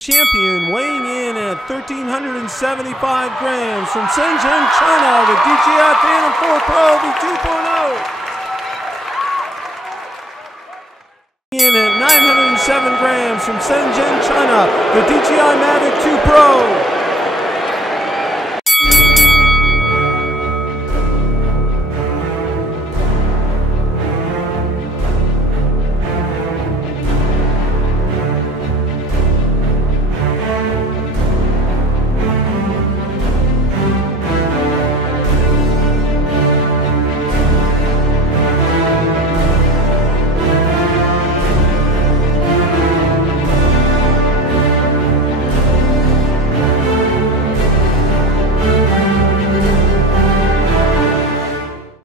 Champion weighing in at 1,375 grams from Shenzhen, China, the DJI Phantom 4 Pro V2.0. In at 907 grams from Shenzhen, China, the DJI Mavic 2 Pro.